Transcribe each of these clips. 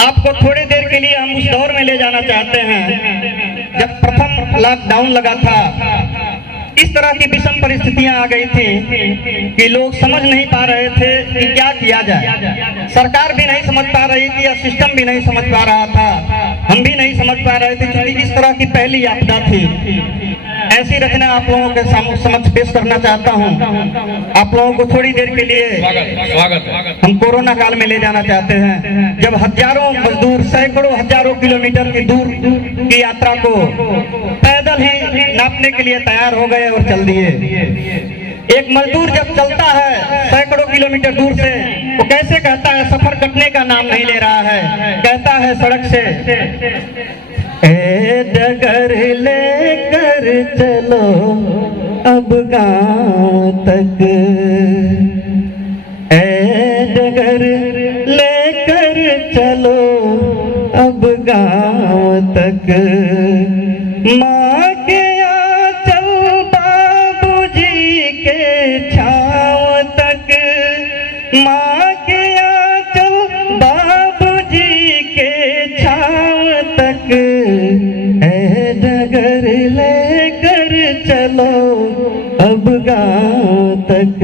आपको थोड़ी देर के लिए हम उस दौर में ले जाना चाहते हैं जब प्रथम लॉकडाउन लगा था। इस तरह की विषम परिस्थितियां आ गई थी कि लोग समझ नहीं पा रहे थे कि क्या किया जाए। सरकार भी नहीं समझ पा रही थी या सिस्टम भी नहीं समझ पा रहा था, हम भी नहीं समझ पा रहे थे, क्योंकि इस तरह की पहली आपदा थी। ऐसी रचना आप लोगों के समक्ष पेश करना चाहता हूं। आप लोगों को थोड़ी देर के लिए स्वागत हम कोरोना काल में ले जाना चाहते हैं, जब हजारों मजदूर सैकड़ों हजारों किलोमीटर की दूर की यात्रा को पैदल ही नापने के लिए तैयार हो गए और चल दिए। एक मजदूर जब चलता है सैकड़ों किलोमीटर दूर से, वो कैसे कहता है सफर कटने का नाम नहीं ले रहा है, कहता है सड़क से ए डगर लेकर चलो अब गांव तक, ए डगर लेकर चलो अब गांव तक, माँ के आंचल बाबूजी के छाँव तक, माँ के आंचल बाबूजी के छाँव तक, ए डगर लेकर चलो अब गाँव तक,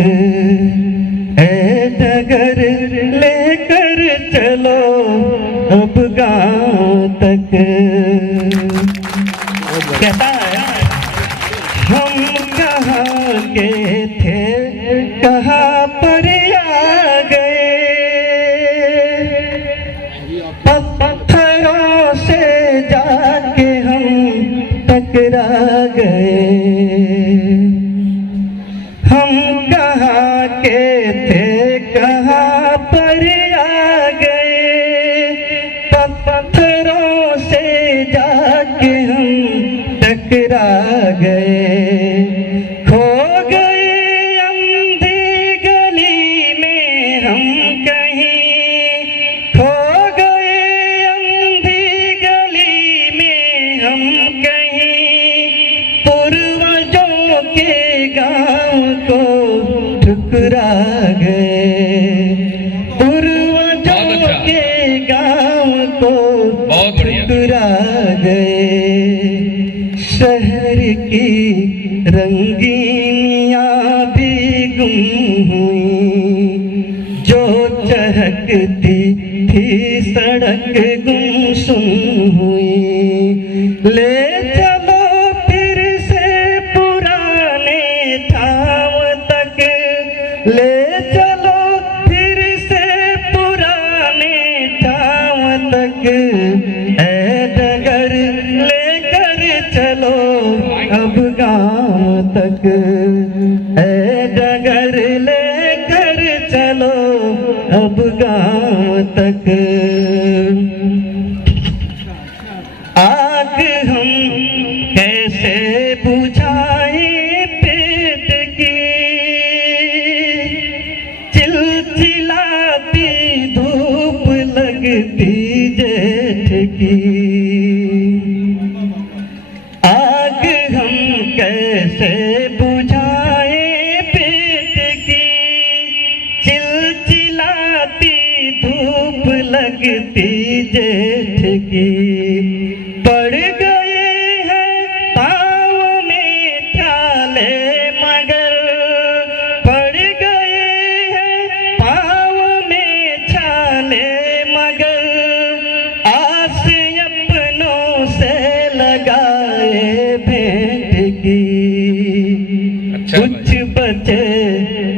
ए डगर लेकर चलो अब गाँव तक। कहता है हम कहाँ के थे कहाँ पर आ गए, पत्थरों से जाके हम टकरा गए, हम कहाँ के थे कहाँ पर आ गए, पत्थरों से जाके हम टकरा गए, खो गए अंधी गली में हम कहीं, खो गए अंधी गली में हम कहीं, पूर्वजों के गांव को ठुकरा गए, पूर्वजों के गांव को ठुकरा गए, शहर की रंगीनियां भी गुम हुई, जो चहकती थी सड़क गुमसुम हुई, ले चलो फिर से पुराने ठाव तक, ले चलो फिर से पुराने ठाव तक, ए डगर लेकर चलो अब गाँव तक, ए डगर लेकर चलो अब गाँव तक। आग हम कैसे बुझाएं पेट की, चिलचिलाती धूप लगती जेठ की, आग हम कैसे बुझाएं पेट की, चिलचिलाती धूप लगती जेठ की, पड़ गए हैं पाँव में छाले मगर, पड़ गए हैं पाँव में छाले मगर, आस अपनों से लगाए भेंट की, कुछ बचे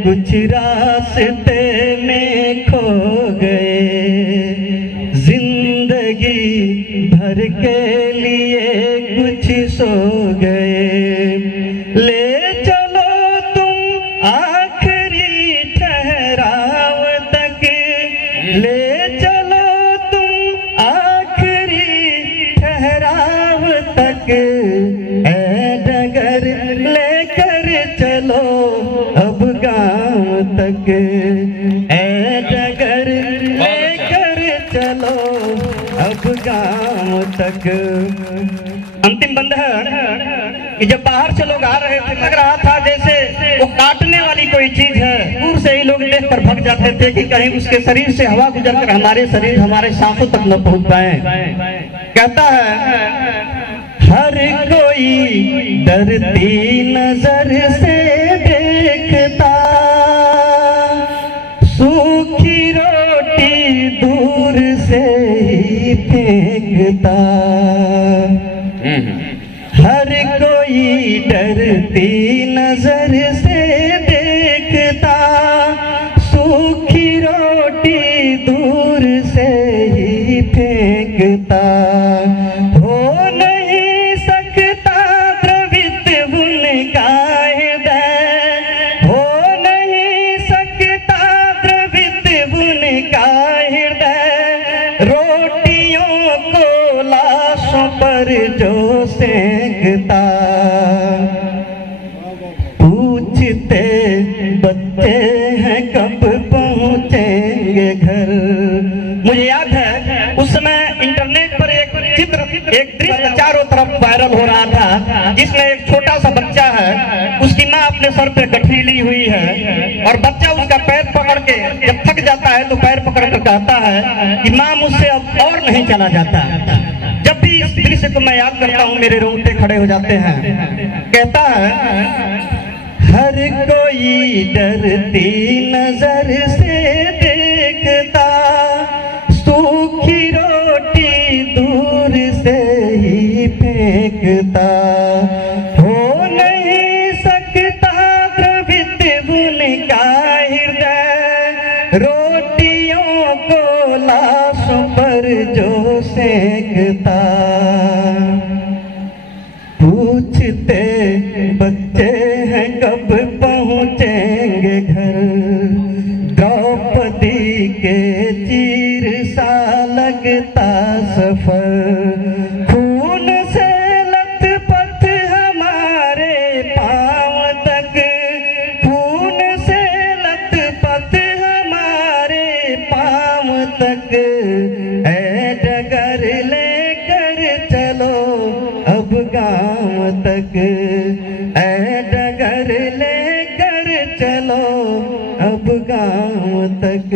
कुछ रास्ते में खो गए, जिंदगी भर के लिए कुछ सो गए, ले चलो तुम आखिरी ठहराव तक, ले चलो तुम आखिरी ठहराव तक, ए डगर लेकर चलो अब गाँव तक, ए डगर लेकर चलो अब गाँव तक। अंतिम बंद है कि जब बाहर से लोग आ रहे थे, लग रहा था जैसे वो काटने वाली कोई चीज है, दूर से ही लोग देख पर भग जाते थे कि कहीं उसके शरीर से हवा गुजर कर हमारे शरीर हमारे सांसों तक न पहुंच पाए। कहता है हर कोई डरती नजर से देखता, सूखी रोटी दूर से ही फेंकता। हर कोई डरती नजर से देखता, सूखी रोटी दूर से ही फेंकता। हो नहीं सकता द्रवित उनका हृदय, हो नहीं सकता द्रवित उनका हृदय। रोटियों को लाशों पर जो सेंकता, पूछते बच्चे हैं कब पहुंचेंगे घर। मुझे याद है उस समय इंटरनेट पर एक चित्र, एक दृश्य चारों तरफ वायरल हो रहा था, जिसमें एक छोटा सा बच्चा है, उसकी माँ अपने सर पे गठरी ली हुई है और बच्चा उसका पैर पकड़ के जब थक जाता है तो पैर पकड़ कर कहता है कि माँ मुझसे अब और नहीं चला जाता। जब भी इस दृश्य को मैं याद करता हूँ मेरे रोंगटे खड़े हो जाते हैं। कहता है हर कोई डरती नजर से देखता, सूखी रोटी दूर से ही फेंकता। हो नहीं सकता द्रवित उनका हृदय, रोटियों को लाशों पर जो सेंकता। पूछते बच्चे हैं कब पहुंचेंगे घर। द्रौपदी के चीर सा लगता सफर, खून से लथपथ हमारे पांव तक, खून से लथपथ हमारे पांव तक। ऐ डगर लेकर चलो अब गांव तक, ऐ डगर लेकर चलो अब गांव तक।